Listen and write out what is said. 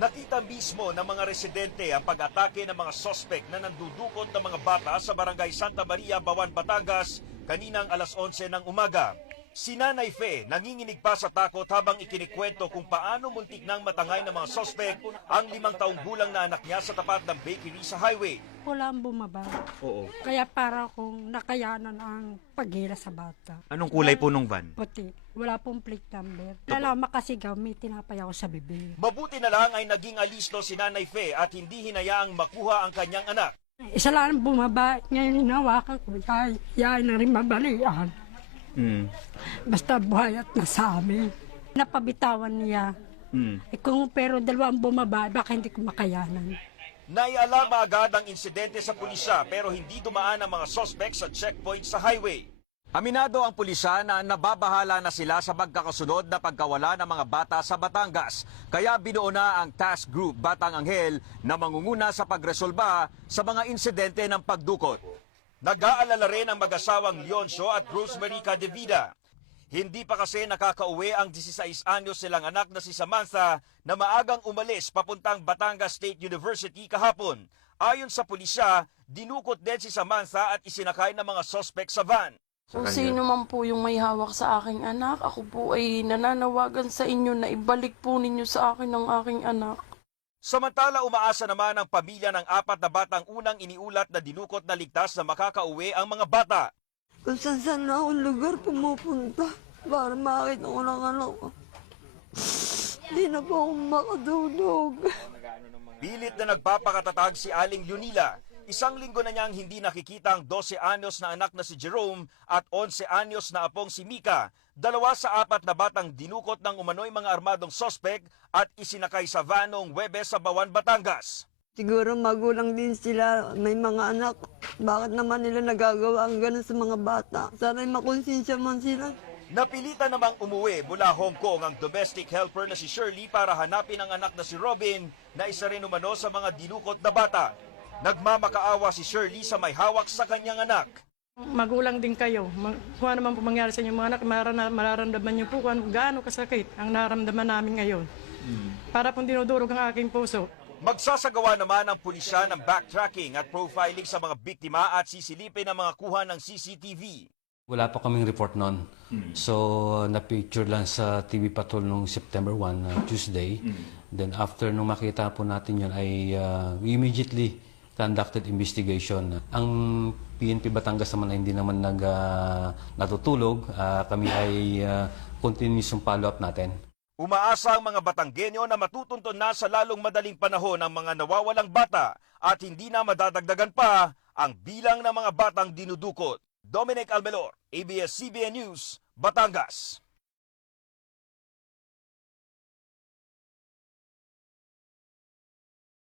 Nakita mismo ng mga residente ang pag-atake ng mga sospek na nandudukot ng mga bata sa barangay Santa Maria, Bawan, Batangas kaninang alas 11 ng umaga. Si Nanay Fe nanginginig pa sa takot habang ikinikwento kung paano muntik nang matangay ng mga sospek ang 5 taong gulang na anak niya sa tapat ng bakery sa highway. Wala ang bumaba. Oo. Kaya para kung nakayanan ang paghila sa bata. Anong kulay po nung van? Puti. Wala pong plate number. Lalo makasigaw, may tinapay ako sa bibig. Mabuti na lang ay naging alisto si Nanay Fe at hindi hinayaang makuha ang kanyang anak. Isa lang ang bumaba. Ngayon hinawakan ko. Yay na rin mabalian. Basta buhay at nasa amin. Napabitawan niya. Pero dalawa ang bumaba, baka hindi ko makayanan. Naialama agad ang insidente sa pulisya pero hindi dumaan ang mga sospek sa checkpoint sa highway. Aminado ang pulisya na nababahala na sila sa pagkakasunod na pagkawala ng mga bata sa Batangas. Kaya binuo na ang Task Group Batang Anghel na mangunguna sa pagresolba sa mga insidente ng pagdukot. Nag-aalala rin ang mag-asawang Leoncio at Rosemary Cadevida. Hindi pa kasi nakakauwi ang 16 anyos silang anak na si Samantha na maagang umalis papuntang Batangas State University kahapon. Ayon sa pulisya, dinukot din si Samantha at isinakay ng mga sospek sa van. Kung sino man po yung may hawak sa aking anak, ako po ay nananawagan sa inyo na ibalik po ninyo sa akin ang aking anak. Samantala, umaasa naman ang pamilya ng 4 na batang unang iniulat na dinukot na ligtas na makakauwi ang mga bata. Kung saan na akong lugar pumupunta para makita ko ng anak ko. Hindi na po ako makadulog. Pilit na nagpapakatatag si Aling Leonila. 1 linggo na niyang hindi nakikita ang 12 anyos na anak na si Jerome at 11 anyos na apong si Mika. 2 sa 4 na batang dinukot ng umano'y mga armadong sospek at isinakay sa van noong Huwebes sa Bawan, Batangas. Siguro magulang din sila, may mga anak. Bakit naman nila nagagawa ang gano'n sa mga bata? Sana'y makonsensya man sila. Napilitan namang umuwi mula Hong Kong ang domestic helper na si Shirley para hanapin ang anak na si Robin na isa rin umano sa mga dinukot na bata. Nagmamakaawa si Shirley sa may hawak sa kanyang anak. Magulang din kayo. Kung ano man po mangyari sa inyong mga anak, mararamdaman niyo po kung gaano kasakit ang naramdaman namin ngayon. Para pong dinudurog ang aking puso. Magsasagawa naman ang pulisya ng backtracking at profiling sa mga biktima at sisilipin ang mga kuha ng CCTV. Wala pa kaming report noon. So, na-picture lang sa TV Patrol nung September 1, Tuesday. Then after nung makita po natin yun ay we immediately conducted investigation. Ang PNP Batangas naman ay hindi naman natutulog. Kami ay continuous yung follow-up natin. Umaasa ang mga Batanggenyo na matutunton na sa lalong madaling panahon ang mga nawawalang bata at hindi na madadagdagan pa ang bilang ng mga batang dinudukot. Dominic Almelor, ABS-CBN News, Batangas.